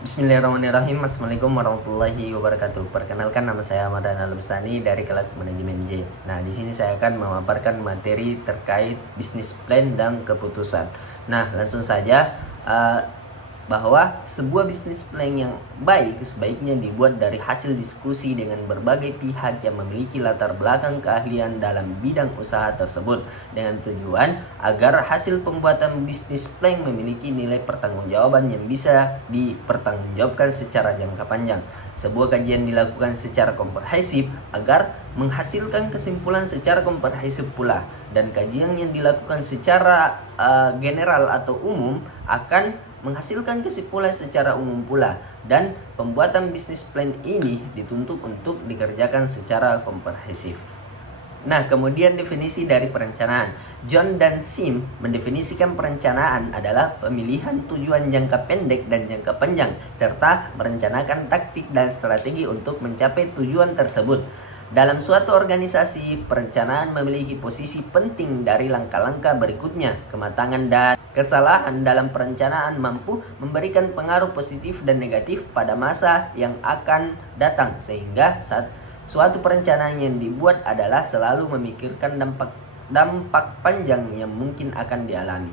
Bismillahirrahmanirrahim. Assalamualaikum warahmatullahi wabarakatuh. Perkenalkan, nama saya Ahmad Al-Bustani dari kelas manajemen J. Nah, di sini saya akan memaparkan materi terkait bisnis plan dan keputusan. Nah, langsung saja bahwa sebuah bisnis plan yang baik sebaiknya dibuat dari hasil diskusi dengan berbagai pihak yang memiliki latar belakang keahlian dalam bidang usaha tersebut, dengan tujuan agar hasil pembuatan bisnis plan memiliki nilai pertanggungjawaban yang bisa dipertanggungjawabkan secara jangka panjang. Sebuah kajian dilakukan secara komprehensif agar menghasilkan kesimpulan secara komprehensif pula, dan kajian yang dilakukan secara general atau umum akan menghasilkan kesimpulan secara umum pula, dan pembuatan bisnis plan ini dituntut untuk dikerjakan secara komprehensif. Nah, kemudian definisi dari perencanaan. John dan Sim mendefinisikan perencanaan adalah pemilihan tujuan jangka pendek dan jangka panjang, serta merencanakan taktik dan strategi untuk mencapai tujuan tersebut. Dalam suatu organisasi, perencanaan memiliki posisi penting dari langkah-langkah berikutnya. Kematangan dan kesalahan dalam perencanaan mampu memberikan pengaruh positif dan negatif pada masa yang akan datang, sehingga saat suatu perencanaan yang dibuat adalah selalu memikirkan dampak panjang yang mungkin akan dialami.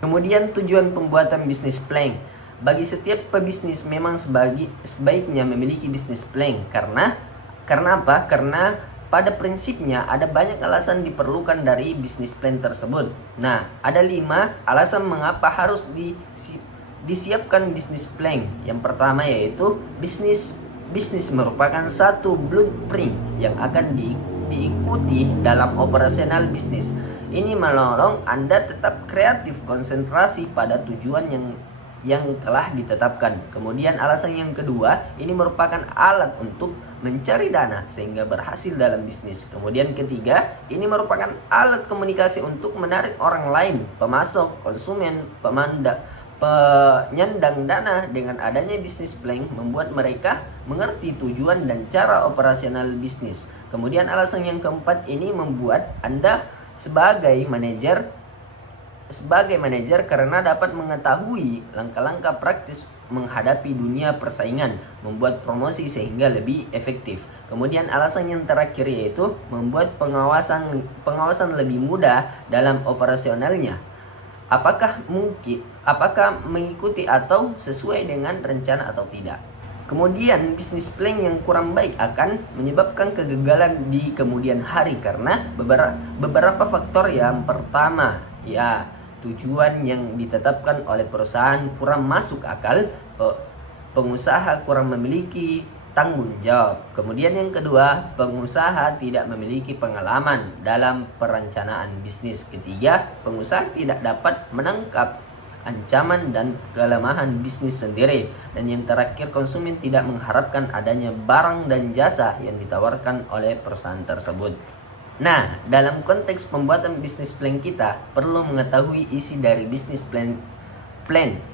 Kemudian tujuan pembuatan bisnis plan. Bagi setiap pebisnis memang sebaiknya memiliki bisnis plan. Karena apa? Karena pada prinsipnya ada banyak alasan diperlukan dari bisnis plan tersebut. Nah, ada 5 alasan mengapa harus disiapkan bisnis plan. Yang pertama yaitu bisnis merupakan satu blueprint yang akan diikuti dalam operasional bisnis. Ini menolong Anda tetap kreatif, konsentrasi pada tujuan yang telah ditetapkan. Kemudian alasan yang kedua, ini merupakan alat untuk mencari dana sehingga berhasil dalam bisnis. Kemudian ketiga, ini merupakan alat komunikasi untuk menarik orang lain, pemasok, konsumen, penyandang dana. Dengan adanya bisnis plan membuat mereka mengerti tujuan dan cara operasional bisnis. Kemudian alasan yang keempat, ini membuat Anda sebagai manajer karena dapat mengetahui langkah-langkah praktis menghadapi dunia persaingan, membuat promosi sehingga lebih efektif. Kemudian alasan yang terakhir yaitu membuat pengawasan lebih mudah dalam operasionalnya. Apakah mengikuti atau sesuai dengan rencana atau tidak. Kemudian bisnis plan yang kurang baik akan menyebabkan kegagalan di kemudian hari karena beberapa faktor. Yang pertama, tujuan yang ditetapkan oleh perusahaan kurang masuk akal, pengusaha kurang memiliki tanggung jawab. Kemudian yang kedua, pengusaha tidak memiliki pengalaman dalam perencanaan bisnis. Ketiga, pengusaha tidak dapat menangkap ancaman dan kelemahan bisnis sendiri. Dan yang terakhir, konsumen tidak mengharapkan adanya barang dan jasa yang ditawarkan oleh perusahaan tersebut. Nah, dalam konteks pembuatan bisnis plan kita perlu mengetahui isi dari bisnis plan.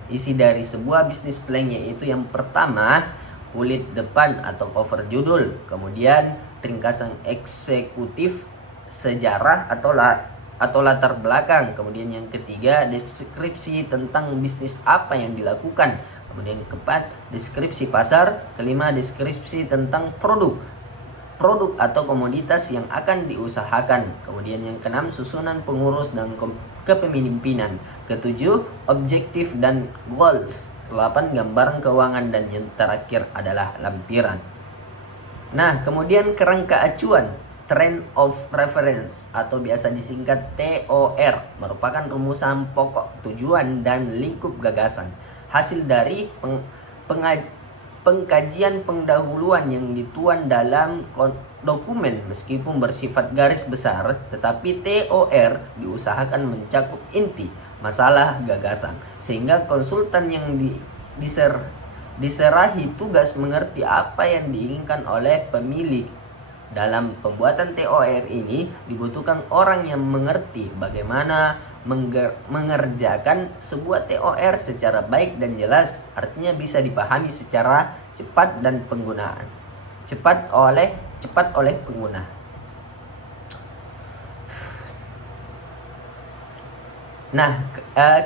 Isi dari sebuah bisnis plan yaitu yang pertama, kulit depan atau cover judul, kemudian ringkasan eksekutif, sejarah atau latar belakang, kemudian yang ketiga deskripsi tentang bisnis apa yang dilakukan, kemudian yang keempat deskripsi pasar, kelima deskripsi tentang produk atau komoditas yang akan diusahakan, kemudian yang keenam susunan pengurus dan kepemimpinan, ketujuh objektif dan goals, ke-8 gambaran keuangan, dan yang terakhir adalah lampiran. Nah, kemudian kerangka acuan, Trend of Reference atau biasa disingkat TOR, merupakan rumusan pokok tujuan dan lingkup gagasan, hasil dari pengkajian pendahuluan yang dituang dalam dokumen. Meskipun bersifat garis besar, tetapi TOR diusahakan mencakup inti masalah gagasan, sehingga konsultan yang diserahi tugas mengerti apa yang diinginkan oleh pemilik. Dalam pembuatan TOR ini dibutuhkan orang yang mengerti bagaimana mengerjakan sebuah TOR secara baik dan jelas, artinya bisa dipahami secara cepat oleh pengguna. Nah,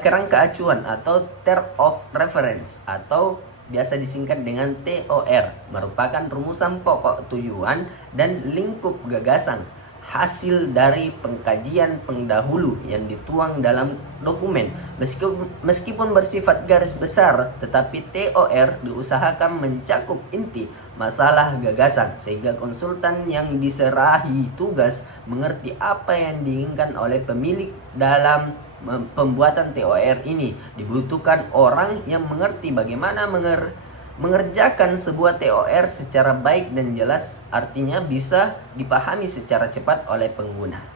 kerangka acuan atau term of reference atau biasa disingkat dengan TOR, merupakan rumusan pokok tujuan dan lingkup gagasan hasil dari pengkajian pendahulu yang dituang dalam dokumen. Meskipun bersifat garis besar, tetapi TOR diusahakan mencakup inti masalah gagasan sehingga konsultan yang diserahi tugas mengerti apa yang diinginkan oleh pemilik dalam pembuatan TOR ini. Dibutuhkan orang yang mengerti bagaimana mengerjakan sebuah TOR secara baik dan jelas, artinya bisa dipahami secara cepat oleh pengguna.